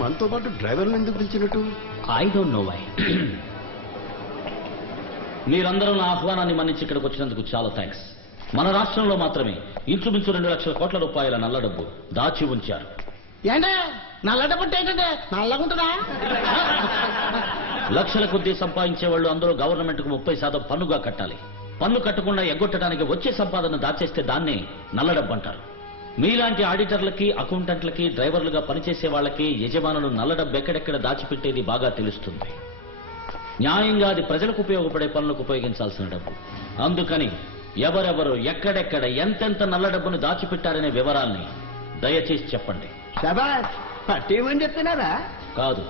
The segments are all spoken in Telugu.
మనతో పాటు డ్రైవర్లు ఎందుకు పిలిచినట్టు? I don't know why. మీరందరూ నా ఆహ్వానాన్ని మన్నించి ఇక్కడికి వచ్చినందుకు చాలా థ్యాంక్స్. మన రాష్ట్రంలో మాత్రమే ఇంచుమించు 2 లక్షల కోట్ల రూపాయల నల్ల డబ్బు దాచి ఉంచారు. ఏంటే నల్ల డబ్బు ఏంటంటే నల్లగుంటుందా? లక్షల కొద్దీ సంపాదించే వాళ్ళు అందరూ గవర్నమెంట్కు 30% పన్నుగా కట్టాలి. పన్ను కట్టకుండా ఎగ్గొట్టడానికి వచ్చే సంపాదన దాచేస్తే దాన్నే నల్ల డబ్బు అంటారు. మీలాంటి ఆడిటర్లకి, అకౌంటెంట్లకి, డ్రైవర్లుగా పనిచేసే వాళ్ళకి యజమానులు నల్ల డబ్బు ఎక్కడెక్కడ దాచిపెట్టేది బాగా తెలుస్తుంది. న్యాయంగా అది ప్రజలకు ఉపయోగపడే పనులకు ఉపయోగించాల్సిన డబ్బు. అందుకని ఎవరెవరు ఎక్కడెక్కడ ఎంతెంత నల్ల డబ్బును దాచిపెట్టారనే వివరాల్ని దయచేసి చెప్పండి. శబాష్, పట్టేమని చెప్తున్నారా? కాదు,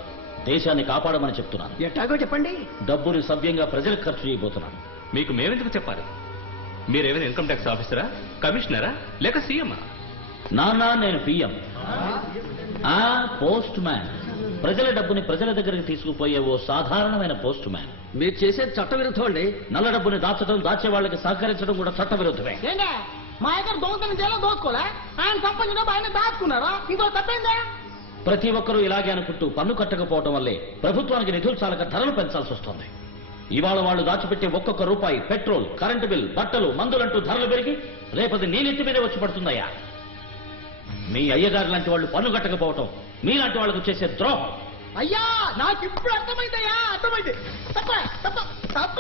దేశాన్ని కాపాడమని చెప్తున్నాను. ఎట్టాగో చెప్పండి. డబ్బుని సవ్యంగా ప్రజలకు ఖర్చు చేయబోతున్నాను. మీకు మేమెందుకు చెప్పాలి? మీరేమైనా ఇన్కమ్ ట్యాక్స్ ఆఫీసరా, కమిషనరా, లేక సీఎమా? నానా, నేను పిఎం, పోస్ట్ మ్యాన్. ప్రజల డబ్బుని ప్రజల దగ్గరికి తీసుకుపోయే ఓ సాధారణమైన పోస్ట్ మ్యాన్. మీరు చేసేది చట్టవిరుద్ధం అండి. నల్ల డబ్బుని దాచడం, దాచే వాళ్ళకి సహకరించడం కూడా చట్టవిరుద్ధమే. ఏంటే మా దగ్గర దొంగతనం చేయాలో దోచుకోలే, ఆయన సంపాదించిన డబ్బు ఆయన దాచుకున్నారా? ఇంకో తప్పైందా? ప్రతి ఒక్కరూ ఇలాగే అనుకుంటూ పన్ను కట్టకపోవడం వల్లే ప్రభుత్వానికి నిధులు చాలక ధరలు పెంచాల్సి వస్తుంది. ఇవాళ వాళ్ళు దాచిపెట్టే ఒక్కొక్క రూపాయి పెట్రోల్, కరెంటు బిల్, బట్టలు, మందులంటూ ధరలు పెరిగి రేపది నీ నెత్తి మీదే వచ్చి పడుతుందయ్యా. మీ అయ్యగారు లాంటి వాళ్ళు పన్ను కట్టకపోవటం మీలాంటి వాళ్ళకు చేసే ద్రోహం. అయ్యా, నాకు ఇప్పుడు అర్థమైందయ్యా, అర్థమైంది. తప్ప తప్ప తప్ప.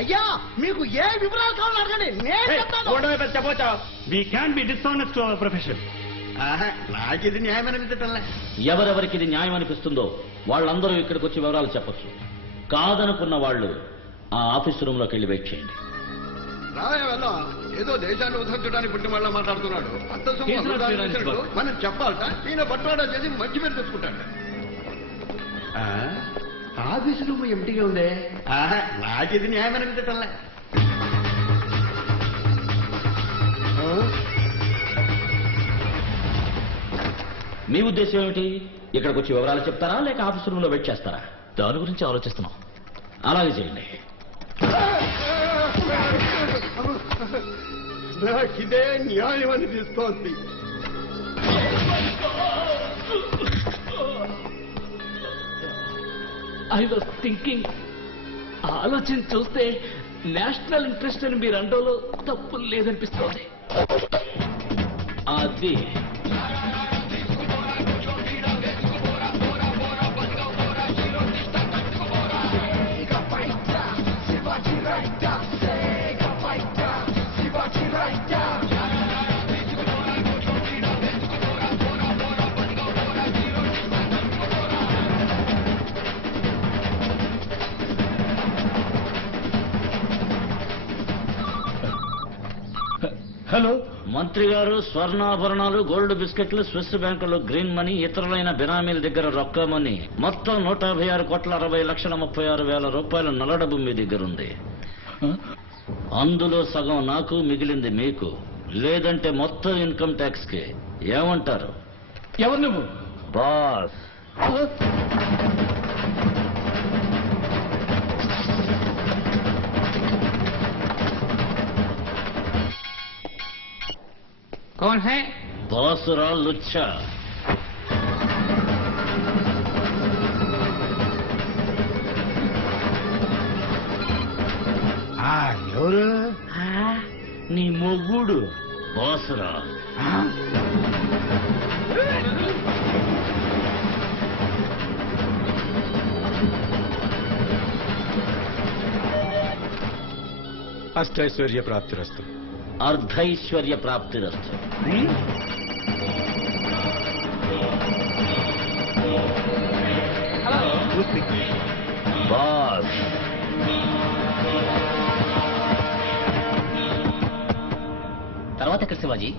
అయ్యా, మీకు ఏ వివరాలు కావాలో అడగండి, నేను చెప్తాను. We can't be dishonest to our profession. నాకు ఇది న్యాయం అనిపించటంలే. ఎవరెవరికి ఇది న్యాయం అనిపిస్తుందో వాళ్ళందరూ ఇక్కడికి వచ్చి వివరాలు చెప్పొచ్చు. కాదనుకున్న వాళ్ళు ఆ ఆఫీస్ రూమ్ లోకి వెళ్ళి వెయిట్ చేయండి. రాయవల్ల ఏదో దేశాన్ని ఉద్ధరించడానికి పుట్టిన వాళ్ళ మాట్లాడుతున్నాడు. అంత మనం చెప్పాలట. ఈయన బట్వాడా చేసి మంచి పేరు తెచ్చుకుంటాడు. ఆఫీసు రూమ్ ఎంటీగా ఉందే. నాకు ఇది న్యాయం అనిపించటంలే. మీ ఉద్దేశం ఏమిటి? ఇక్కడికి వచ్చి వివరాలు చెప్తారా లేక ఆఫీస్ రూమ్ లో వెయిట్ చేస్తారా? దాని గురించి ఆలోచిస్తున్నాం. అలాగే చేయండి. నాకిదే న్యాయం అనిపిస్తోంది. ఐ వాజ్ థింకింగ్, ఆలోచన చూస్తే నేషనల్ ఇంట్రెస్ట్ అని మీరు అండోలో తప్పు లేదనిపిస్తోంది. అది హలో మంత్రి గారు, స్వర్ణాభరణాలు, గోల్డ్ బిస్కెట్లు, స్విస్ బ్యాంకులు, గ్రీన్ మనీ, ఇతరులైన బినామీల దగ్గర రొక్కమని మొత్తం 156,60,36,000 రూపాయల నల్లడబ్బు మీ దగ్గరుంది. అందులో సగం నాకు, మిగిలింది మీకు. లేదంటే మొత్తం ఇన్కమ్ ట్యాక్స్ కి. ఏమంటారు? ఎవరు నువ్వు? బాస్. कौन है? బాసురా లుచ్చా. ఎవరు? నీ మొగుడు బాసురా. అష్టైశ్వర్య ప్రాప్తిరస్తు. అర్ధైశ్వర్య ప్రాప్తిరస్తు. బాస్. తర్వాత ఎక్కడ శివాజీ?